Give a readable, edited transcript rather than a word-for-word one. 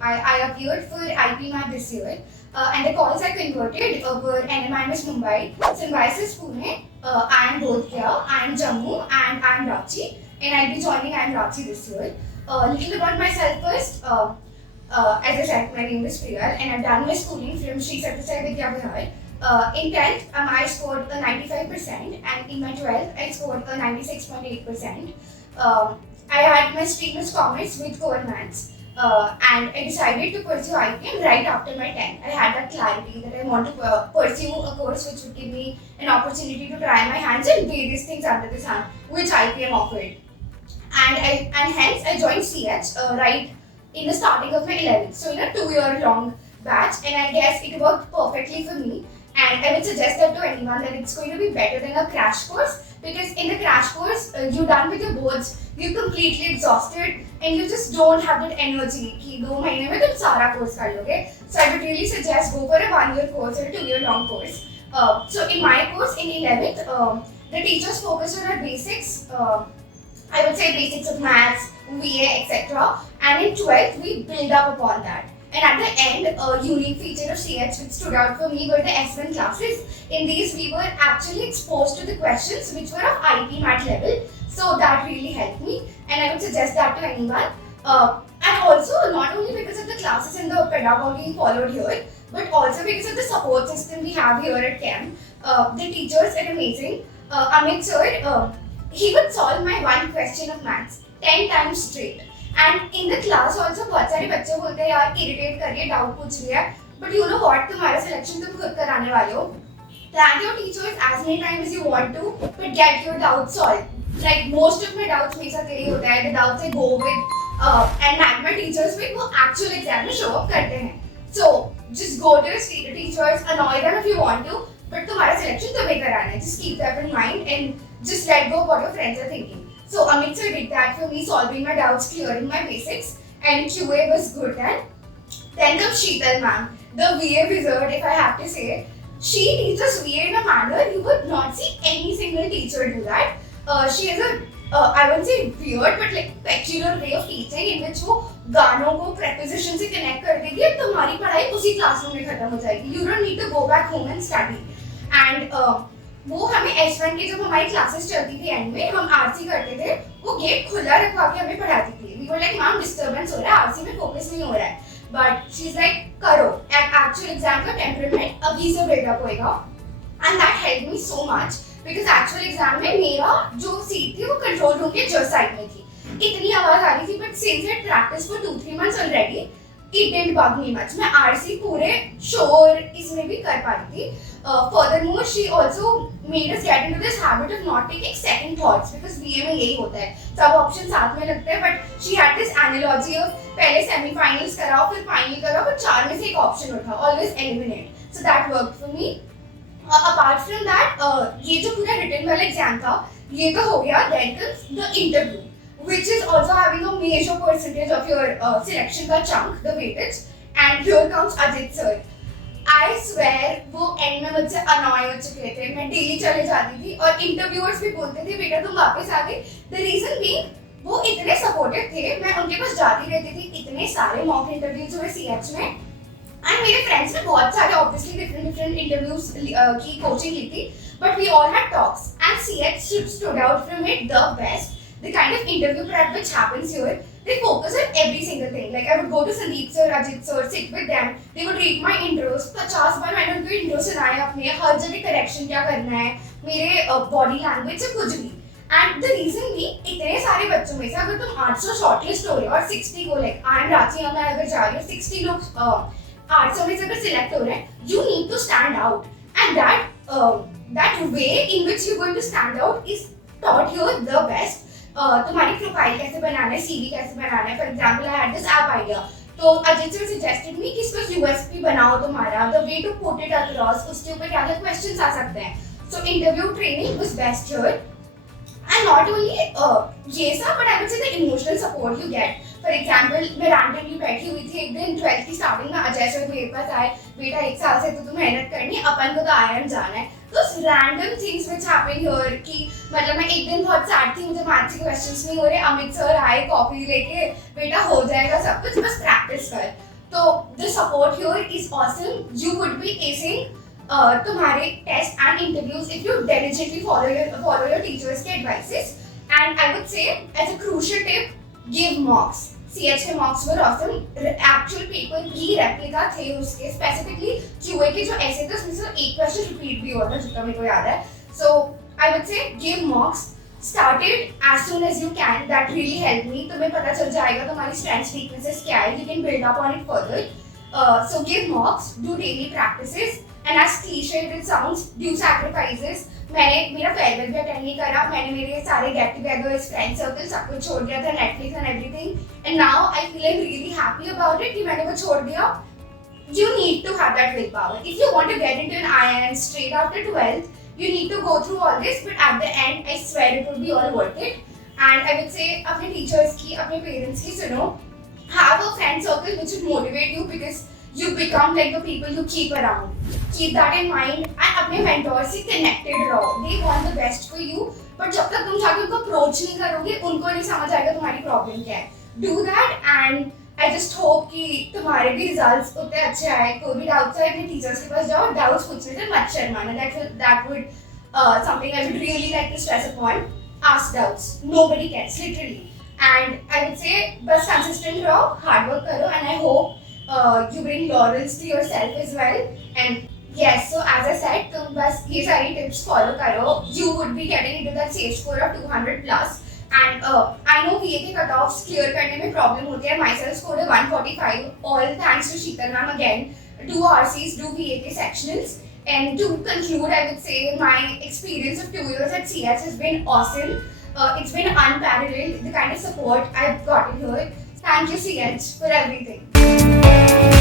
I appeared for IP Math this year, and the calls I converted were NMIMS Mumbai, Symbiosis Pune, I am Bodhgaya, I am Jammu, and I am Ranchi, and I'll be joining I am Ranchi this year. Little about myself first. As I said, my name is Priyal, and I've done my schooling from Sri Satyasai Vidya Vihar. In 10th, I scored a 95%, and in my 12th, I scored a 96.8%. I had my stream as commerce with core maths, and I decided to pursue IPM right after my 10th. I had that clarity that I want to pursue a course which would give me an opportunity to try my hands in various things under the sun, which IPM offered. And hence I joined CH right in the starting of my 11th. So in a 2-year long batch, and I guess it worked perfectly for me. And I would suggest that to anyone that it's going to be better than a crash course, because in the crash course you're done with your boards, you're completely exhausted, and you just don't have that energy कि 2 महीने में तुम सारा course कर लोगे. So I would really suggest go for a 1-year course or a 2-year long course. So in my course in 11th, the teachers focus on our basics. I would say basics of maths, VA, etc. And in 12th, we build up upon that. And at the end, a unique feature of CH which stood out for me were the S1 classes. In these, we were actually exposed to the questions which were of IP math level. So that really helped me, and I would suggest that to anyone. And also, not only because of the classes and the pedagogy followed here, but also because of the support system we have here at CHEM. The teachers are amazing. Amit sir, he would solve my one question of maths 10 times straight. And in the class also बहुत सारे बच्चे बोलते हैं यार irritate कर रही है, doubt पूछ रही है, but you know what, तुम्हारा selection तुम खुद कराने वाले हो. Thank your teachers as many times as you want to, but get your doubts solved. Like most of my doubts मेरे साथ यही होता है, the doubts I go with and magma teachers with वो actual exam में show up करते हैं. So just go to your teachers, annoy them if you want to, but तुम्हारा selection तुम्हें कराना है. Just keep that in mind and just let go of what your friends are thinking. So Amit sir did that for me, solving my doubts, clearing my basics, and QA was good. Then comes Sheetal ma'am, the VA wizard, if I have to say. She teaches VA in a manner you would not see any single teacher do that. She has a I won't say weird but like peculiar way of teaching in which वो गानों को preposition से connect कर देगी और तुम्हारी पढ़ाई उसी classroom में खत्म हो जाएगी. You don't need to go back home and study. And वो हमें S1 की जब हमारी क्लासेस चलती थी एंड में हम आरसी करते थे, वो गेट खुला रखवा के हमें पढ़ाती थी. We were like ma'am disturbance हो रहा है, आरसी में फोकस नहीं हो रहा है, बट शी इज लाइक करो, एक्चुअल एग्जाम का टेम्परामेंट अभी से बिल्डअप होएगा. And that help me so much because actual exam में मेरा जो सीट थी वो कंट्रोल रूम के जस्ट साइड में थी. इतनी आवाज आ रही थी, but since I practice for 2-3 months already, it didn't bug me much. मैं आरसी पूरे शोर इसमें भी कर पाती थी. Furthermore, she also made us get into this habit of not taking second thoughts because BA में यही होता है, सब ऑप्शन साथ में लगते हैं. But she had this analogy of पहले सेमीफाइनल्स कराओ फिर फाइनल कराओ, फिर 4 में से एक ऑप्शन उठाओ, always eliminate. So that worked for me. Apart from that, ये जो पूरा written वाला एग्जाम था ये तो हो गया. Then comes the interview, which is also having a major percentage of your selection का chunk, the weightage. And here comes Ajit sir. I swear वो एंड में मुझसे अनॉय हो चुके थे. मैं डेली चले जाती थी और इंटरव्यूअर्स भी बोलते थे बेटा तुम वापस आ गए. द रीजन बीइंग वो इतने सपोर्टिव थे, मैं उनके पास जाती रहती थी. इतने सारे मॉक इंटरव्यूज हुए सीएच में, एंड मेरे फ्रेंड्स ने बहुत सारे ऑब्वियसली डिफरेंट इंटरव्यूज की कोचिंग ली थी, but we all had talks and CH stood out from it the best. The kind of interview prep which happens here, they focus on every single thing. Like I would go to Sandeep sir, Ajit sir, sit with them. They would read my intros. 50 बार मैंने उनको intro सुनाए अपने, हर जगह correction क्या करना है, मेरे body language से कुछ भी. And the reason भी इतने सारे बच्चों में से अगर तुम 800 शॉर्टलिस्ट हो रहे हो और 60 को लाइक आई एम रांची में अगर जा रही हो 60 लोग 800 में से अगर सिलेक्ट हो रहे हैं, you need to stand out. And that way in which you're going to stand out is taught here the best. तुम्हारी प्रोफाइल कैसे बनाना है, सीवी कैसे बनाना है. For example I had this app idea, तो अजित सर सजेस्टेड मी कि इसको USP बनाओ तुम्हारा, the way to put it across, उसके ऊपर क्या क्या क्वेश्चंस आ सकते हैं. So interview training was best here. And not only ये सब, but I would say the emotional support you get. For example, मैं randomly बैठी हुई थी एक दिन 12th की स्टार्टिंग में, अजय सर मेरे पास आए, बेटा 1 साल से तो मेहनत करनी है, अपन को तो आयरन जाना है. तो random things which happen here कि मतलब मैं एक दिन बहुत सैड थी, मुझे मैथ्स के क्वेश्चंस नहीं हो रहे, अमित सर आए कॉपी लेके, बेटा हो जाएगा सब कुछ, बस प्रैक्टिस कर. तो the support here is awesome. You would be acing तुम्हारे test and interviews if you diligently follow your teachers के advices. And I would say as a crucial tip, give mocks. CH के mocks were awesome. Actual paper भी replica थे उसके, specifically QA के जो ऐसे थे उसमें से एक क्वेश्चन रिपीट भी हुआ था जितना मेरे को याद है. So I would say give mocks. Start it as soon as you can. That really helped me. तुम्हें पता चल जाएगा तुम्हारी strengths weaknesses क्या है. You can build up on it further. So give mocks, do daily practices, and as cliche it sounds, do sacrifices. मैंने मेरा farewell भी अटेंड नहीं करा. मैंने मेरे सारे गेट टुगेदर्स, फ्रेंड सर्कल सब कुछ छोड़ दिया था, Netflix and everything. And now I feel really happy about it कि मैंने वो छोड़ दिया. You need to have that willpower. If you want to get into an IIM straight after 12th, you need to go through all this, but at the end, I swear it will be all worth it. And I would say, अपने teachers की, अपने parents की सुनो. Have a friend circle which would motivate you because you become like the people you keep around. Keep that in mind and अपने mentors से connected रहो. They want the best for you, but जब तक तुम जाके उनको approach नहीं करोगे, उनको नहीं समझ आएगा तुम्हारी problem क्या है. Do that and I just hope कि तुम्हारे भी results उतने अच्छे आए. कोई भी doubts आए अपने teachers के पास जाओ. Doubts पूछने से मत शर्माना. That would something I would really like to stress upon. Ask doubts. Nobody cares, literally. And I would say बस consistent रहो, hard work करो, and I hope you bring laurels to yourself as well. And yes, so as I said, तुम बस ये सारी tips follow करो. You would be getting into that safe score of 200 plus. And I know VA के cutoffs clear करने में problem होती है. Myself scored a 145. All thanks to Sheetal ma'am again. Do RCs, do VA के sectionals. And to conclude, I would say my experience of 2 years at CH has been awesome. It's been unparalleled, the kind of support I've gotten here. Thank you, CH, for everything.